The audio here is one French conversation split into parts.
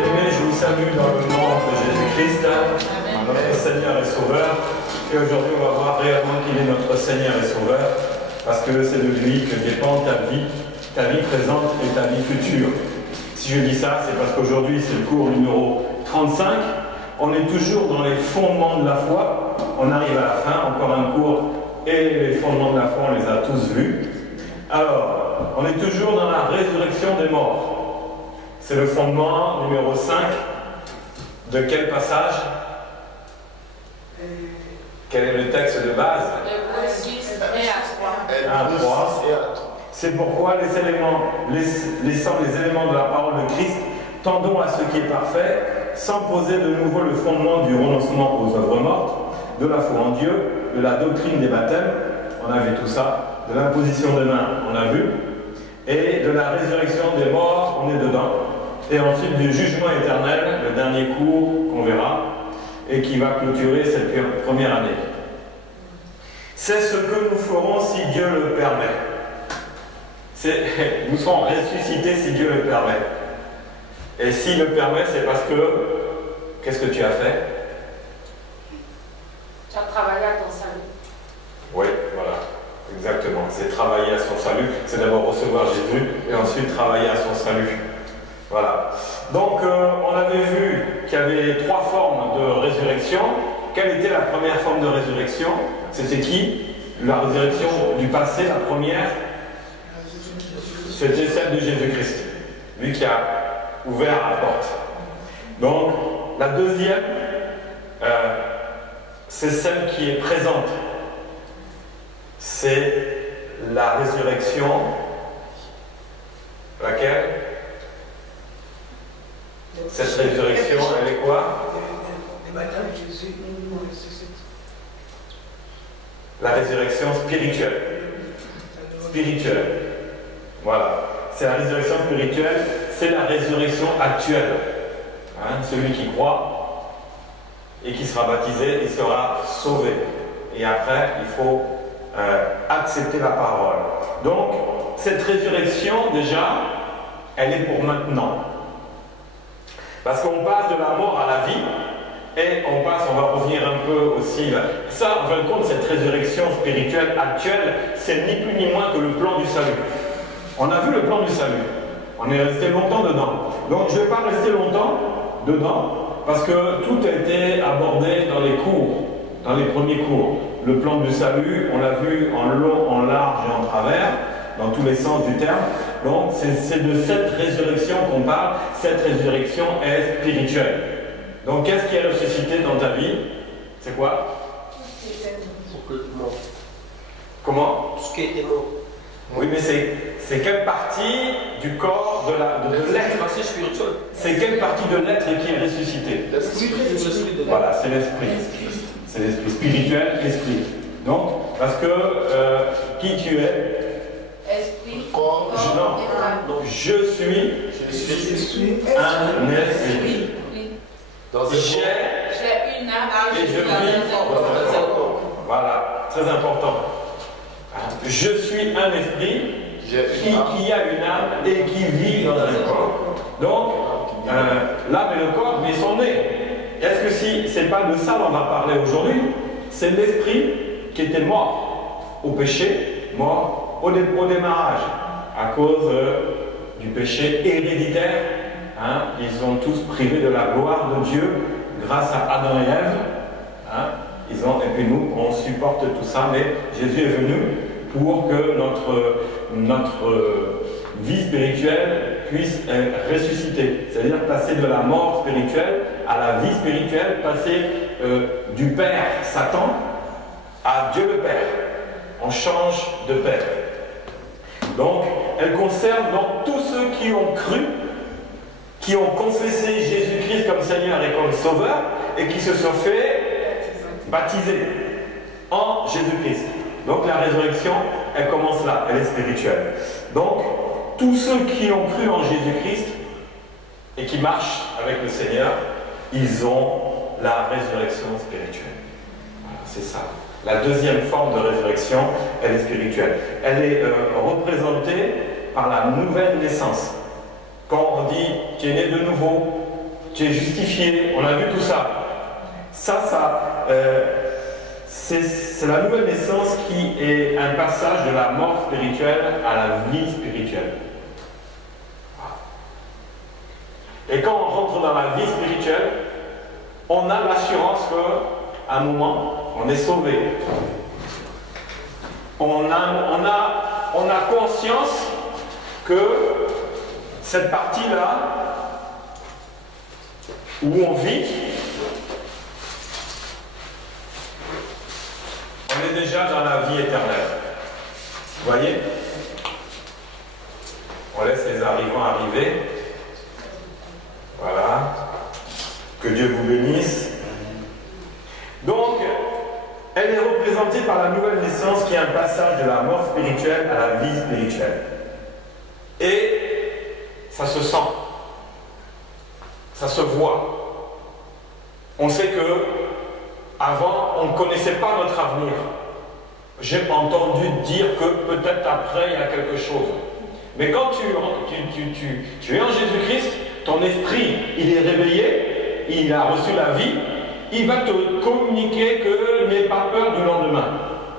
Bien-aimés, je vous salue dans le nom de Jésus-Christ, notre Seigneur et Sauveur. Et aujourd'hui, on va voir réellement qu'il est notre Seigneur et Sauveur, parce que c'est de lui que dépend ta vie présente et ta vie future. Si je dis ça, c'est parce qu'aujourd'hui, c'est le cours numéro 35. On est toujours dans les fondements de la foi. On arrive à la fin, encore un cours, et les fondements de la foi, on les a tous vus. Alors, on est toujours dans la résurrection des morts. C'est le fondement numéro 5. De quel passage? Quel est le texte de base? 1-3. C'est pourquoi laissant les éléments de la parole de Christ, tendons à ce qui est parfait, sans poser de nouveau le fondement du renoncement aux œuvres mortes, de la foi en Dieu, de la doctrine des baptêmes, on a vu tout ça, de l'imposition des mains, on a vu, et de la résurrection des morts, on est dedans, et ensuite du jugement éternel, le dernier cours qu'on verra, et qui va clôturer cette première année. C'est ce que nous ferons si Dieu le permet. Nous serons ressuscités si Dieu le permet. Et s'il le permet, c'est parce que, qu'est-ce que tu as fait? Tu as travaillé à ton salut. Oui, voilà, exactement. C'est travailler à son salut. C'est d'abord recevoir Jésus et ensuite travailler à son salut. Voilà. Donc, on avait vu qu'il y avait 3 formes de résurrection. Quelle était la première forme de résurrection? C'était qui? La résurrection du passé, la première? C'était celle de Jésus-Christ. Lui qui a ouvert la porte. Donc, la deuxième, c'est celle qui est présente. C'est la résurrection. Laquelle? Cette résurrection, elle est quoi? La résurrection spirituelle. Spirituelle. Voilà. C'est la résurrection spirituelle, c'est la résurrection actuelle. Hein, celui qui croit et qui sera baptisé, il sera sauvé. Et après, il faut accepter la parole. Donc, cette résurrection, déjà, elle est pour maintenant. Parce qu'on passe de la mort à la vie, et on va revenir un peu aussi là. Ça, en fin de compte, cette résurrection spirituelle actuelle, c'est ni plus ni moins que le plan du salut. On a vu le plan du salut. On est resté longtemps dedans. Donc je ne vais pas rester longtemps dedans, parce que tout a été abordé dans les cours, dans les premiers cours. Le plan du salut, on l'a vu en long, en large et en travers, dans tous les sens du terme. Donc c'est de cette résurrection qu'on parle. Cette résurrection est spirituelle. Donc qu'est-ce qui est ressuscité dans ta vie? C'est quoi? Comment? Tout ce qui était mort. Oui, mais c'est quelle partie du corps de l'être? C'est quelle partie de l'être qui est ressuscitée? Voilà, c'est l'esprit. C'est l'esprit spirituel, l'esprit. Donc, parce que qui tu es? Esprit. Je suis un esprit. J'ai une âme et je vis. Voilà, très important. Je suis un esprit qui a une âme et qui vit dans un corps. Donc, l'âme et le corps, mais sont nés. Est-ce que si c'est pas de ça dont on va parler aujourd'hui? C'est l'esprit qui était mort au péché, mort au démarrage, à cause du péché héréditaire. Hein, ils sont tous privés de la gloire de Dieu grâce à Adam et Ève. Hein, et puis nous, on supporte tout ça, mais Jésus est venu pour que notre vie spirituelle puisse ressusciter. C'est-à-dire passer de la mort spirituelle à la vie spirituelle, passer du Père Satan à Dieu le Père. On change de Père. Donc, elle concerne donc tous ceux qui ont cru, qui ont confessé Jésus-Christ comme Seigneur et comme Sauveur, et qui se sont fait baptiser en Jésus-Christ. Donc la résurrection, elle commence là, elle est spirituelle. Donc, tous ceux qui ont cru en Jésus-Christ et qui marchent avec le Seigneur, ils ont la résurrection spirituelle. Voilà, c'est ça. La deuxième forme de résurrection, elle est spirituelle. Elle est représentée par la nouvelle naissance. Quand on dit tu es né de nouveau, tu es justifié, on a vu tout ça. C'est la nouvelle naissance qui est un passage de la mort spirituelle à la vie spirituelle. Et quand on rentre dans la vie spirituelle, on a l'assurance qu'à un moment, on est sauvé. On a conscience que cette partie-là, où on vit, on est déjà dans la vie éternelle. Vous voyez? On laisse les arrivants arriver. Voilà. Que Dieu vous bénisse. Donc, elle est représentée par la nouvelle naissance qui est un passage de la mort spirituelle à la vie spirituelle. Et ça se sent. Ça se voit. On sait que avant, on ne connaissait pas notre avenir. J'ai entendu dire que peut-être après, il y a quelque chose. Mais quand tu es en Jésus-Christ, ton esprit, il est réveillé, il a reçu la vie, il va te communiquer que n'aie pas peur du lendemain.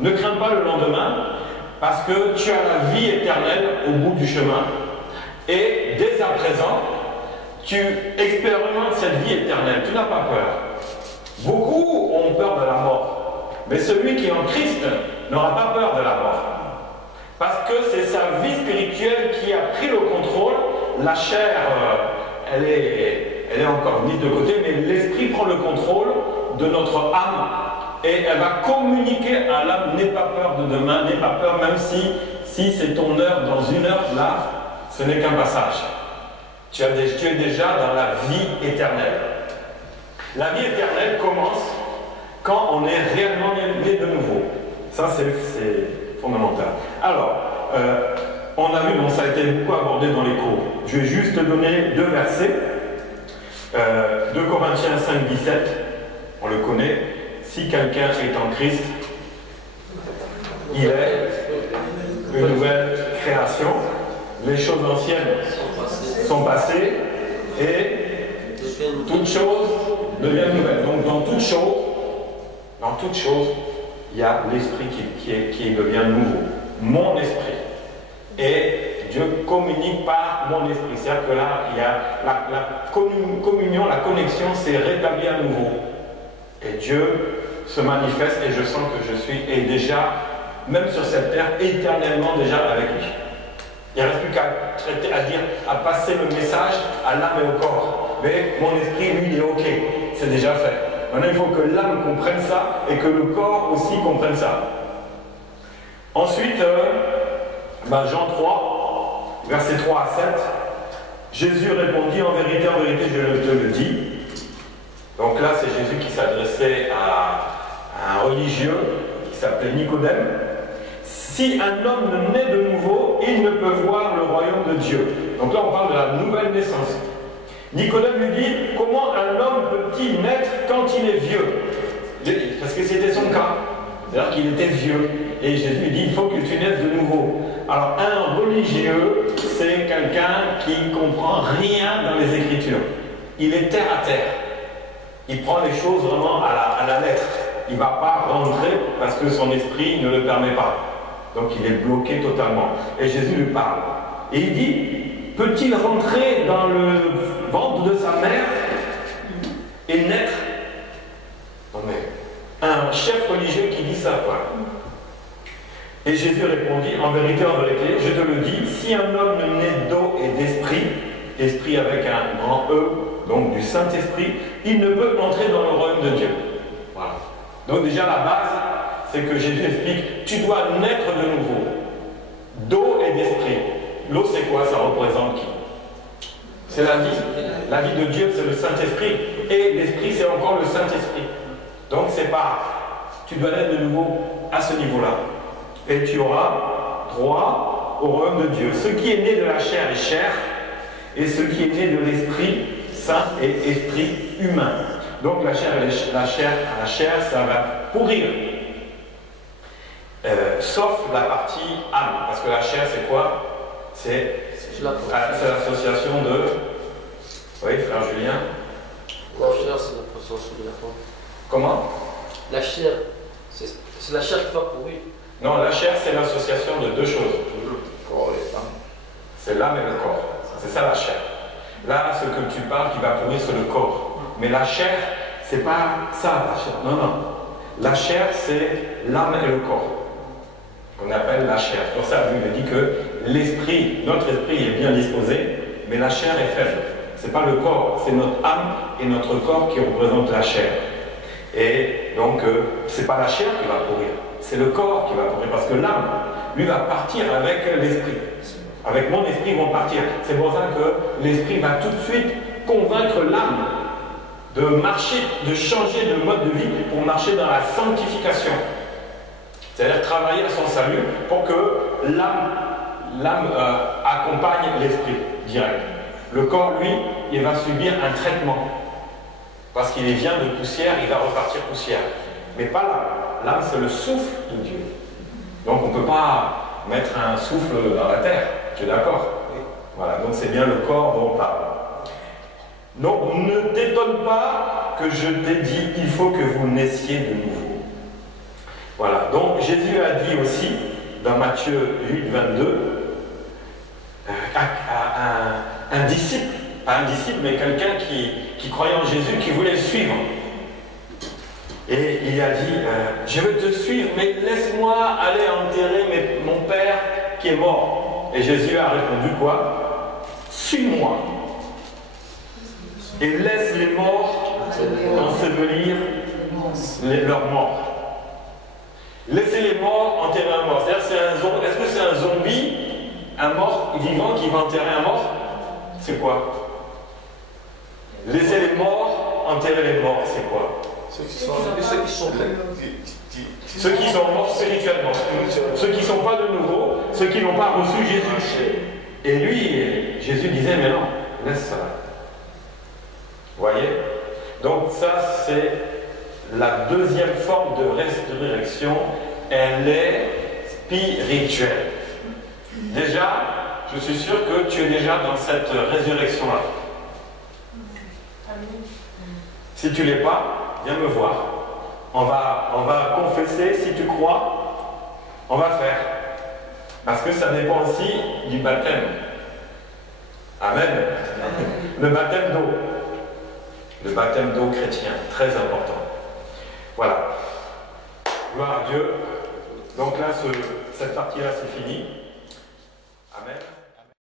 Ne crains pas le lendemain, parce que tu as la vie éternelle au bout du chemin. Et dès à présent, tu expérimentes cette vie éternelle. Tu n'as pas peur. Beaucoup ont peur de la mort. Mais celui qui est en Christ n'aura pas peur de la mort. Parce que c'est sa vie spirituelle qui a pris le contrôle. La chair, elle est encore mise de côté, mais l'esprit prend le contrôle de notre âme. Et elle va communiquer à l'âme, n'aie pas peur de demain, n'aie pas peur, même si c'est ton heure, dans une heure, là, ce n'est qu'un passage. Tu es déjà dans la vie éternelle. La vie éternelle commence quand on est réellement né de nouveau. Ça, c'est fondamental. Alors, on a vu, bon, ça a été beaucoup abordé dans les cours. Je vais juste donner 2 versets. 2 Corinthiens 5, 17, on le connaît. Si quelqu'un est en Christ, il est une nouvelle création. Les choses anciennes sont passées et toutes choses deviennent nouvelles. Donc dans toute chose, il y a l'esprit qui devient nouveau. Mon esprit. Et Dieu communique par mon esprit. C'est-à-dire que là, il y a la communion, la connexion s'est rétablie à nouveau. Et Dieu se manifeste et je sens que je suis déjà, même sur cette terre, éternellement déjà avec lui. Il ne reste plus qu'à passer le message à l'âme et au corps. Mais mon esprit, lui, il est OK. C'est déjà fait. Maintenant, il faut que l'âme comprenne ça et que le corps aussi comprenne ça. Ensuite, Jean 3, versets 3 à 7. Jésus répondit, en vérité, je te le dis. Donc là, c'est Jésus qui s'adressait à un religieux qui s'appelait Nicodème. Si un homme naît de nouveau, il ne peut voir le royaume de Dieu. Donc là, on parle de la nouvelle naissance. Nicodème lui dit, comment un homme peut-il naître quand il est vieux? Parce que c'était son cas. C'est-à-dire qu'il était vieux. Et Jésus lui dit, il faut que tu naisses de nouveau. Alors, un religieux, c'est quelqu'un qui ne comprend rien dans les Écritures. Il est terre à terre. Il prend les choses vraiment à la lettre. Il ne va pas rentrer parce que son esprit ne le permet pas. Donc il est bloqué totalement. Et Jésus lui parle. Et il dit, peut-il rentrer dans le ventre de sa mère et naître? Non mais, un chef religieux qui dit ça, quoi. Et Jésus répondit, en vérité, je te le dis, si un homme naît d'eau et d'esprit, esprit avec un grand E, donc du Saint-Esprit, il ne peut entrer dans le royaume de Dieu. Voilà. Donc déjà la base, c'est que Jésus explique, tu dois naître de nouveau, d'eau et d'esprit. L'eau c'est quoi? Ça représente qui? C'est la vie. La vie de Dieu, c'est le Saint-Esprit. Et l'Esprit, c'est encore le Saint-Esprit. Donc c'est pas, tu dois naître de nouveau à ce niveau-là. Et tu auras droit au royaume de Dieu. Ce qui est né de la chair est chair, et ce qui est né de l'Esprit Saint est esprit humain. Donc la chair, ça va pourrir. Sauf la partie âme. Parce que la chair, c'est quoi? C'est l'association de... Oui, frère Julien. chair, c'est la puissance de la foi. Comment? La chair, c'est la chair qui va pourrir. Non, la chair, c'est l'association de deux choses. C'est l'âme et le corps. C'est ça la chair. Là, ce que tu parles qui va pourrir, c'est le corps. Mais la chair, c'est pas ça, la chair. Non, non. La chair, c'est l'âme et le corps. Qu'on appelle la chair. Pour ça, il me dit que l'esprit, notre esprit est bien disposé, mais la chair est faible. C'est pas le corps, c'est notre âme et notre corps qui représentent la chair. Et donc, c'est pas la chair qui va pourrir, c'est le corps qui va pourrir, parce que l'âme, lui, va partir avec l'esprit. Avec mon esprit, ils vont partir. C'est pour ça que l'esprit va tout de suite convaincre l'âme de marcher, de changer de mode de vie pour marcher dans la sanctification. C'est-à-dire travailler à son salut pour que l'âme accompagne l'esprit direct. Le corps, lui, il va subir un traitement. Parce qu'il vient de poussière, il va repartir poussière. Mais pas l'âme. L'âme, c'est le souffle de Dieu. Donc on ne peut pas mettre un souffle dans la terre. Tu es d'accord? Voilà, donc c'est bien le corps dont on parle. Donc ne t'étonne pas que je t'ai dit, il faut que vous naissiez de nouveau. Voilà, donc Jésus a dit aussi, dans Matthieu 8, 22, à un disciple, pas un disciple, mais quelqu'un qui croyait en Jésus, qui voulait le suivre. Et il a dit, je veux te suivre, mais laisse-moi aller enterrer mon père qui est mort. Et Jésus a répondu quoi? Suis-moi. Et laisse les morts ensevelir leurs morts. Laissez les morts enterrer un mort. C'est-à-dire, est-ce que c'est un zombie, un mort vivant qui va enterrer un mort? C'est quoi? Laissez les morts enterrer les morts, c'est quoi? Ceux qui sont morts spirituellement, ceux qui ne sont pas de nouveau, ceux qui n'ont pas reçu Jésus. Et lui, Jésus disait, mais non, laisse ça. Vous voyez? Donc ça, c'est la deuxième forme de résurrection. Elle est spirituelle. Déjà, je suis sûr que tu es déjà dans cette résurrection-là. Si tu ne l'es pas, viens me voir. On va confesser, si tu crois, on va faire. Parce que ça dépend aussi du baptême. Amen. Le baptême d'eau. Le baptême d'eau chrétien, très important. Voilà. Gloire à Dieu. Donc là, cette partie-là, c'est fini. Amen.